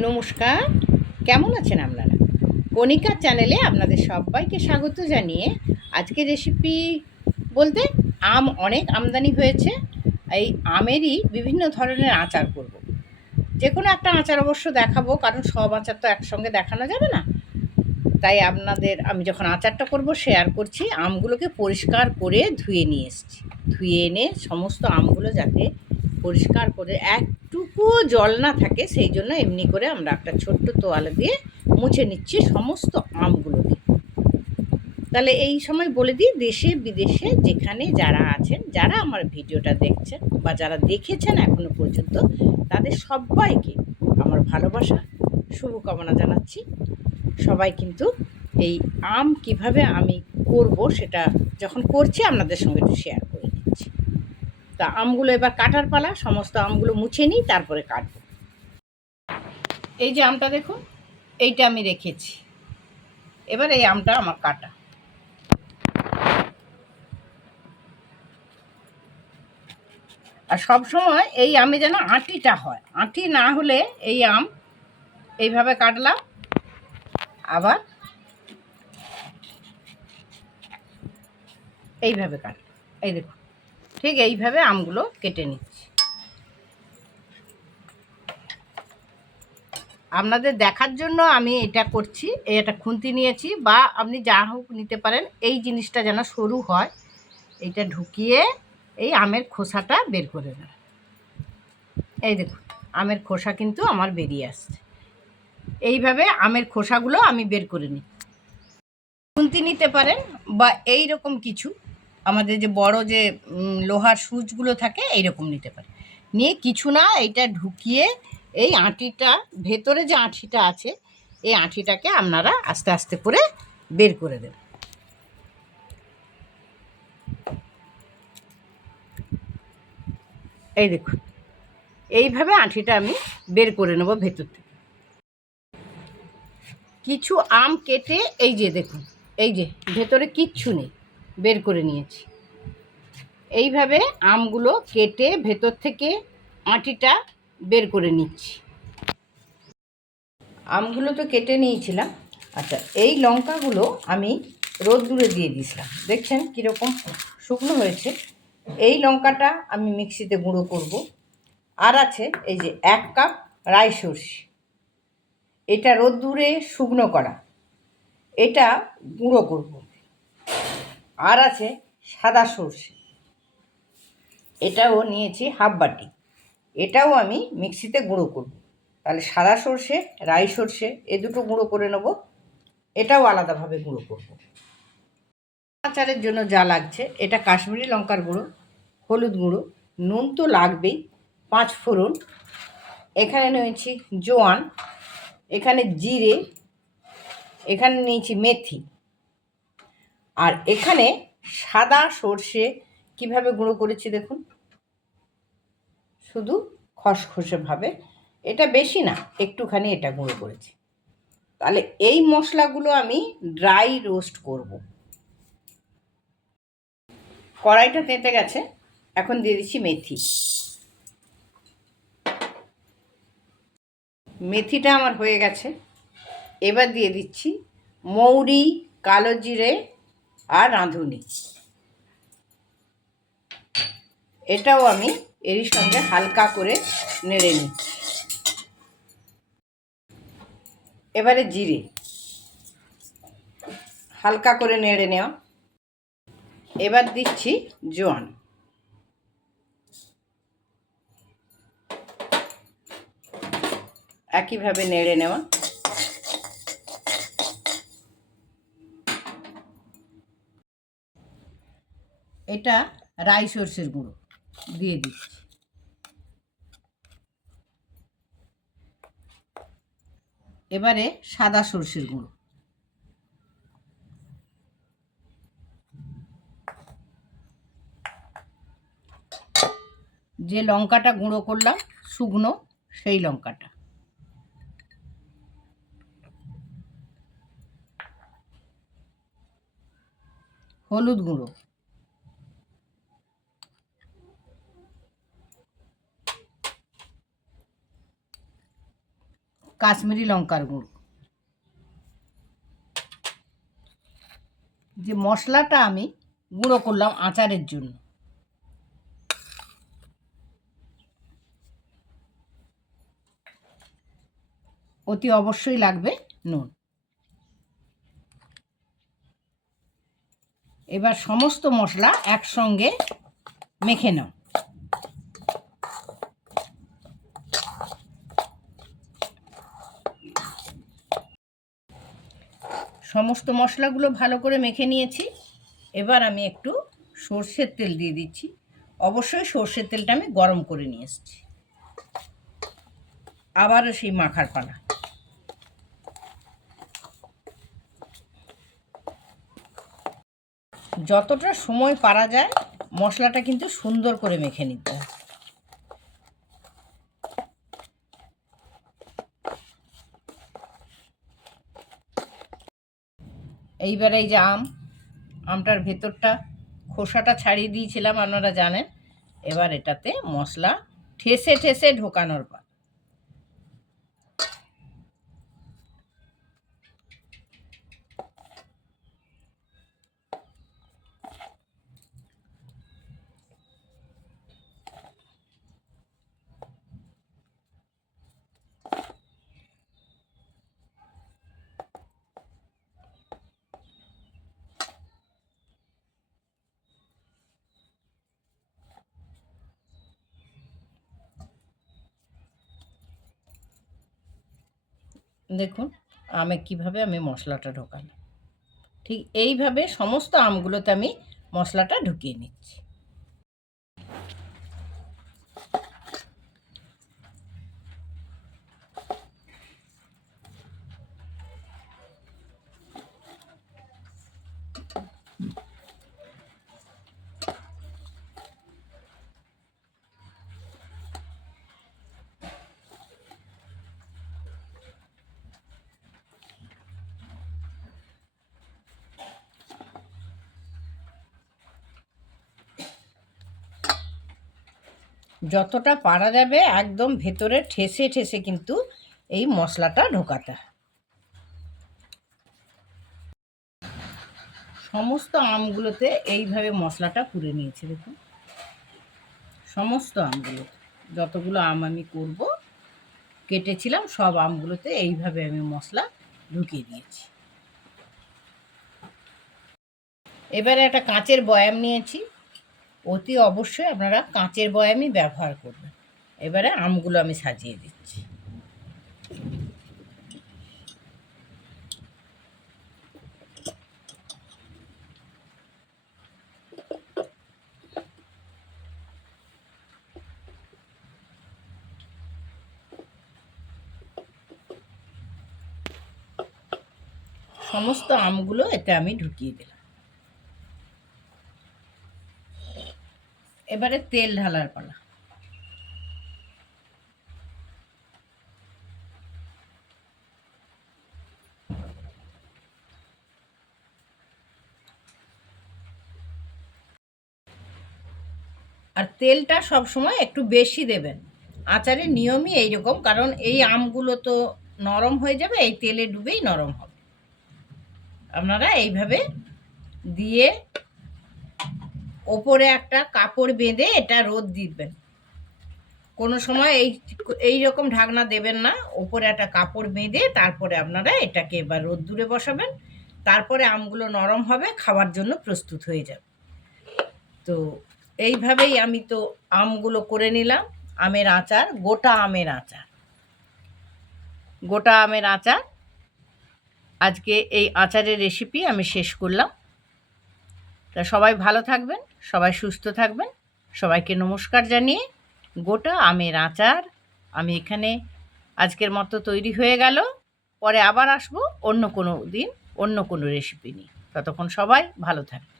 নমস্কার, কেমন আছেন আপনারা? কণিকার চ্যানেলে আপনাদের সবাইকে স্বাগত জানিয়ে আজকে রেসিপি বলতে আম অনেক আমদানি হয়েছে, এই আমেরই বিভিন্ন ধরনের আচার করব। যে কোনো একটা আচার অবশ্য দেখাবো, কারণ সব আচার তো একসঙ্গে দেখানো যাবে না। তাই আপনাদের, আমি যখন আচারটা করব শেয়ার করছি, আমগুলোকে পরিষ্কার করে ধুয়ে নিয়ে এসেছি। ধুয়ে এনে সমস্ত আমগুলো যাতে পরিষ্কার করে একটুকু জল না থাকে, সেই জন্য এমনি করে আমরা একটা ছোট্ট তোয়ালে দিয়ে মুছে নিচ্ছি সমস্ত আমগুলোকে। তাহলে এই সময় বলে দিই, দেশে বিদেশে যেখানে যারা আছেন, যারা আমার ভিডিওটা দেখছেন বা যারা দেখেছেন এখনও পর্যন্ত, তাদের সবাইকে আমার ভালোবাসা, শুভকামনা জানাচ্ছি। সবাই কিন্তু এই আম কীভাবে আমি করব সেটা যখন করছি, আপনাদের সঙ্গে একটু শেয়ার তা আমগুলো এবার কাটার পালা, সমস্ত আমগুলো মুছে নিই, তারপরে কাটবো। এই যে আমটা দেখুন, এইটা আমি রেখেছি। এবার এই আমটা আমার কাটা। আর সব সময় এই আমে যেন আঁটিটা হয়। আঁটি না হলে এই আম এইভাবে কাটলাম। আবার এইভাবে কাটলাম। এই দেখুন। ঠিক এইভাবে আমগুলো কেটে নিচ্ছি। আপনাদের দেখার জন্য আমি এটা করছি একটা খুন্তি নিয়েছি বা আপনি যা হোক নিতে পারেন, এই জিনিসটা যেন সরু হয়, এইটা ঢুকিয়ে এই আমের খোসাটা বের করে দেন এই দেখুন, আমের খোসা কিন্তু আমার বেরিয়ে আসছে। এইভাবে আমের খোসাগুলো আমি বের করে নিই খুন্তি নিতে পারেন বা এই রকম কিছু আমাদের যে বড় যে লোহার সুচগুলো থাকে, এইরকম নিতে পারে। নিয়ে কিছু না, এইটা ঢুকিয়ে এই আঁটিটা, ভেতরে যে আঁটিটা আছে, এই আঁটিটাকে আপনারা আস্তে আস্তে করে বের করে দেবেন। এই দেখুন, এইভাবে আঁটিটা আমি বের করে নেব ভেতর থেকে। কিছু আম কেটে, এই যে দেখুন, এই যে, ভেতরে কিচ্ছু নেই। বের করে নিয়েছি। এইভাবে আমগুলো কেটে ভেতর থেকে আঁটিটা বের করে নিচ্ছি। আমগুলো তো কেটে নিয়েছিলাম। আচ্ছা এই লঙ্কাগুলো আমি রোদ্দুরে দিয়ে দিয়েছিলাম। দেখছেন কীরকম শুকনো হয়েছে। এই লঙ্কাটা আমি মিক্সিতে গুঁড়ো করব। আর আছে এই যে এক কাপ রাই সর্ষে। এটা রোদ্দুরে শুকনো করা। এটা গুঁড়ো করব। আর আছে সাদা সর্ষে। এটাও নিয়েছি হাফ বাটি। এটাও আমি মিক্সিতে গুঁড়ো করব। তাহলে সাদা সর্ষে, রাই সর্ষে, এ দুটো গুঁড়ো করে নেব। এটাও আলাদাভাবে গুঁড়ো করব। আচারের জন্য যা লাগছে, এটা কাশ্মীরি লঙ্কার গুঁড়ো, হলুদ গুঁড়ো, নুন তো লাগবেই, পাঁচ ফোড়ন। এখানে নিয়েছি জোয়ান, এখানে জিরে, এখানে নিয়েছি মেথি। আর এখানে সাদা সর্ষে কীভাবে গুঁড়ো করেছি দেখুন। শুধু খসখসেভাবে এটা বেশি না, একটুখানি এটা গুঁড়ো করেছি। তাহলে এই মশলাগুলো আমি ড্রাই রোস্ট করব। কড়াইটা তেঁতে গেছে, এখন দিয়ে দিচ্ছি মেথি। মেথিটা আমার হয়ে গেছে। এবার দিয়ে দিচ্ছি মৌরি, কালো জিরে আর রাঁধুনি। এটাও আমি এরই সঙ্গে হালকা করে নেড়ে নিচ্ছি এবারে জিরে। হালকা করে নেড়ে নেওয়া। এবার দিচ্ছি জোয়ান। একইভাবে নেড়ে নেওয়া। এটা রাই সর্ষের গুঁড়ো দিয়ে দিচ্ছি। এবারে সাদা সর্ষের গুঁড়ো। যে লঙ্কাটা গুঁড়ো করলাম, শুকনো সেই লঙ্কাটা। হলুদ গুঁড়ো। কাশ্মীরি লঙ্কার গুঁড়ো। যে মশলাটা আমি গুঁড়ো করলাম আচারের জন্য। অতি অবশ্যই লাগবে নুন। এবার সমস্ত মশলা একসঙ্গে মেখে নাও। সমস্ত মশলাগুলো ভালো করে মেখে নিয়েছি। এবার আমি একটু সর্ষের তেল দিয়ে দিচ্ছি। অবশ্যই সর্ষের তেলটা আমি গরম করে নিয়ে এসেছি। আবারও সেই মাখার পালা। যতটা সময় পারা যায়, মশলাটা কিন্তু সুন্দর করে মেখে নিতে এইবার এই যে আম, আমটার ভেতরটা খোসাটা ছাড়িয়ে দিয়েছিলাম, আপনারা জানেন। এবার এটাতে মশলা ঠেসে ঠেসে ঢোকানোর পর। দেখুন আমে কীভাবে আমি মশলাটা ঢোকালাম। ঠিক এইভাবে সমস্ত আমগুলোতে আমি মশলাটা ঢুকিয়ে নিচ্ছি। যতটা পারা যাবে একদম ভেতরে ঠেসে ঠেসে কিন্তু এই মশলাটা ঢোকাতে। সমস্ত আমগুলোতে এইভাবে মশলাটা পুড়ে নিয়েছি, দেখুন। সমস্ত আমগুলো, যতগুলো আম আমি করব, কেটেছিলাম, সব আমগুলোতে এইভাবে আমি মশলা ঢুকিয়ে দিয়েছি। এবারে একটা কাঁচের বয়াম নিয়েছি। অতি অবশ্যই আপনারা কাঁচের বয়ামই ব্যবহার করবেন। এবারে আমগুলো আমি সাজিয়ে দিচ্ছি। সমস্ত আমগুলো এতে আমি ঢুকিয়ে দিলাম। এবারে তেল ঢালার পালা। আর তেলটা সব সময় একটু বেশি দেবেন। আচারের নিয়মই এইরকম, কারণ এই আমগুলো তো নরম হয়ে যাবে, এই তেলে ডুবেই নরম হবে। আপনারা এইভাবে দিয়ে ওপরে একটা কাপড় বেঁধে এটা রোদ দিবেন। কোনো সময় এই এই রকম ঢাকনা দেবেন না, ওপরে একটা কাপড় বেঁধে তারপরে আপনারা এটাকে এবার রোদ দূরে বসাবেন। তারপরে আমগুলো নরম হবে, খাওয়ার জন্য প্রস্তুত হয়ে যাবে। তো এইভাবেই আমি তো আমগুলো করে নিলাম, আমের আচার, গোটা আমের আচার। গোটা আমের আচার। আজকে এই আচারের রেসিপি আমি শেষ করলাম। তা সবাই ভালো থাকবেন, সবাই সুস্থ থাকবেন। সবাইকে নমস্কার জানিয়ে গোটা আমের আচার আমি এখানে আজকের মতো তৈরি হয়ে গেল। পরে আবার আসব অন্য কোনো দিন, অন্য কোনো রেসিপি নিয়ে। ততক্ষণ সবাই ভালো থাকবে